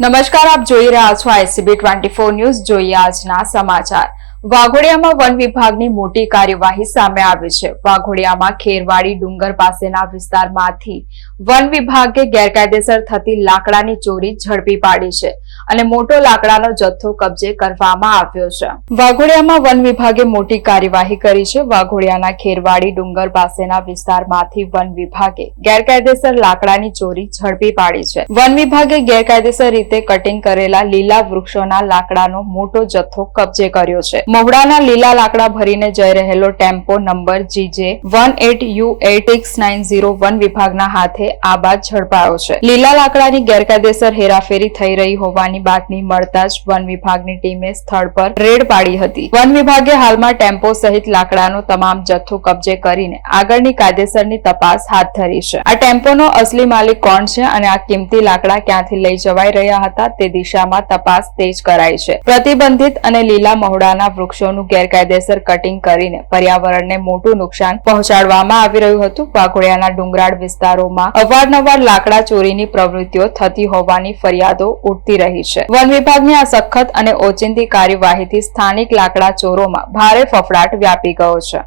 નમસ્કાર, આપ જોઈ રહ્યા છો ICB 24 ન્યૂઝ. જોઈએ આજના સમાચાર. વાઘોડિયામાં વન વિભાગની મોટી કાર્યવાહી સામે આવી છે. વાઘોડિયામાં ખેરવાડી ડુંગર પાસેના વિસ્તારમાંથી વન વિભાગે ગેરકાયદેસર થતી લાકડાની ચોરી ઝડપી પાડી છે અને મોટો લાકડાનો જથ્થો કબજે કરવામાં આવ્યો છે. વાઘોડિયામાં વન વિભાગે મોટી કાર્યવાહી કરી છે. વાઘોડિયાના ખેરવાડી ડુંગર પાસેના વિસ્તારમાંથી વન વિભાગે ગેરકાયદેસર લાકડાની ચોરી ઝડપી પાડી છે. વન વિભાગે ગેરકાયદેસર રીતે કટિંગ કરેલા લીલા વૃક્ષોના લાકડાનો મોટો જથ્થો કબજે કર્યો છે. મહુડાના લીલા લાકડા ભરીને જઈ રહેલો ટેમ્પો નંબર GJ18U8690 વન વિભાગના હાથે આ બાદ ઝડપાયો છે. લીલા લાકડાની ગેરકાયદેસર હેરાફેરી થઈ રહી હોવાની બાતમી મળતા જ વન વિભાગની ટીમે સ્થળ પર રેડ પાડી હતી. વન વિભાગે હાલમાં ટેમ્પો સહિત લાકડાનો તમામ જથ્થો કબજે કરીને આગળની કાયદેસરની તપાસ હાથ ધરી છે. આ ટેમ્પોનો અસલી માલિક કોણ છે અને આ કિંમતી લાકડા ક્યાંથી લઈ જવાઈ રહ્યા હતા તે દિશામાં તપાસ તેજ કરાઈ છે. પ્રતિબંધિત અને લીલા મહુડાના વૃક્ષોનું ગેરકાયદેસર કટિંગ કરીને પર્યાવરણને મોટું નુકસાન પહોંચાડવામાં આવી રહ્યું હતું. વાઘોડિયાના ડુંગરાળ વિસ્તારોમાં અવારનવાર લાકડા ચોરીની પ્રવૃત્તિઓ થતી હોવાની ફરિયાદો ઉઠતી રહી છે. વન વિભાગની આ સખત અને ઓચિંતી કાર્યવાહીથી સ્થાનિક લાકડા ચોરોમાં ભારે ફફડાટ વ્યાપી ગયો છે.